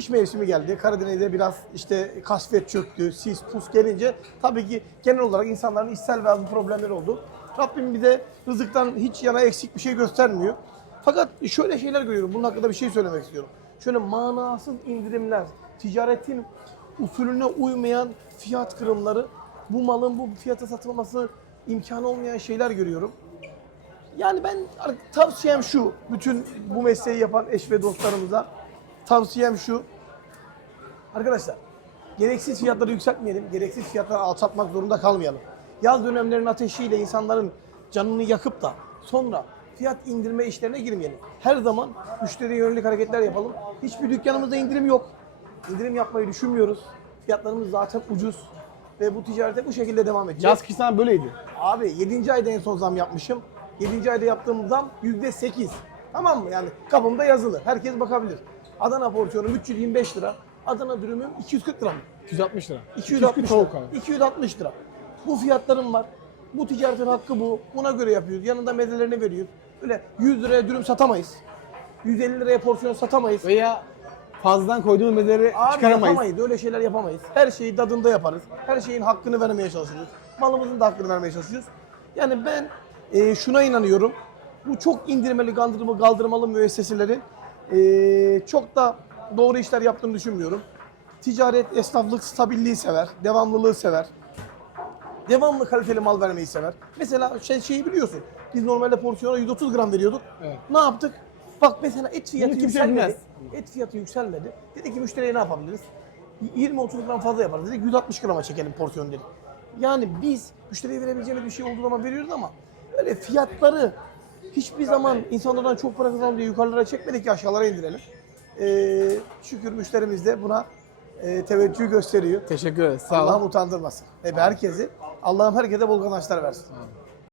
kış mevsimi geldi. Karadeniz'de biraz işte kasvet çöktü, sis, pus gelince tabii ki genel olarak insanların içsel bazı problemleri oldu. Rabbim bir de rızıktan hiç yana eksik bir şey göstermiyor. Fakat şöyle şeyler görüyorum. Bunun hakkında bir şey söylemek istiyorum. Şöyle manasız indirimler, ticaretin usulüne uymayan fiyat kırımları, bu malın bu fiyata satılması imkanı olmayan şeyler görüyorum. Yani ben tavsiyem şu, bütün bu mesleği yapan eş ve dostlarımıza tavsiyem şu. Arkadaşlar, gereksiz fiyatları yükseltmeyelim, gereksiz fiyatları alçaltmak zorunda kalmayalım. Yaz dönemlerinin ateşiyle insanların canını yakıp da sonra fiyat indirme işlerine girmeyelim. Her zaman müşteriye yönelik hareketler yapalım. Hiçbir dükkanımızda indirim yok. İndirim yapmayı düşünmüyoruz. Fiyatlarımız zaten ucuz ve bu ticarete bu şekilde devam edecek. Yaz kıştan böyleydi. Abi 7. ayda en son zam yapmışım. 7. ayda yaptığım zam %8. Tamam mı? Yani kapımda yazılı. Herkes bakabilir. Adana porsiyonum 325 lira. Adana dürümüm 240 lira mı? 260 lira. 260 tavuk lira. abi. 260 lira. Bu fiyatlarım var. Bu ticaretin hakkı bu. Buna göre yapıyoruz. Yanında mezelerini veriyoruz. Öyle 100 liraya dürüm satamayız. 150 liraya porsiyon satamayız. Veya fazladan koyduğumuz mezeleri Abi çıkaramayız. yapamayız. Öyle şeyler yapamayız. Her şeyi tadında yaparız. Her şeyin hakkını vermeye çalışıyoruz. Malımızın da hakkını vermeye çalışıyoruz. Yani ben e, şuna inanıyorum. Bu çok indirmeli, kandırmalı, kaldırmalı müesseselerin e, çok da doğru işler yaptığını düşünmüyorum. Ticaret, esnaflık stabilliği sever, devamlılığı sever. Devamlı kaliteli mal vermeyi sever. Mesela şey, şeyi biliyorsun. Biz normalde porsiyona 130 gram veriyorduk. Evet. Ne yaptık? Bak mesela et fiyatı Bunu kimse yükselmedi. bilmez. Et fiyatı yükselmedi. Dedi ki müşteriye ne yapabiliriz? 20-30 gram fazla yaparız dedik. 160 grama çekelim porsiyon dedik. Yani biz müşteriye verebileceğimiz bir şey olduğu zaman veriyoruz ama öyle fiyatları hiçbir zaman insanlardan çok para kazanalım diye yukarılara çekmedik ki aşağılara indirelim. Ee, şükür müşterimiz de buna e, teveccüh gösteriyor. Teşekkür ederiz. Sağ olun. Allah'ım utandırmasın. Hep herkesi, Allah'ım herkese bol kazançlar versin.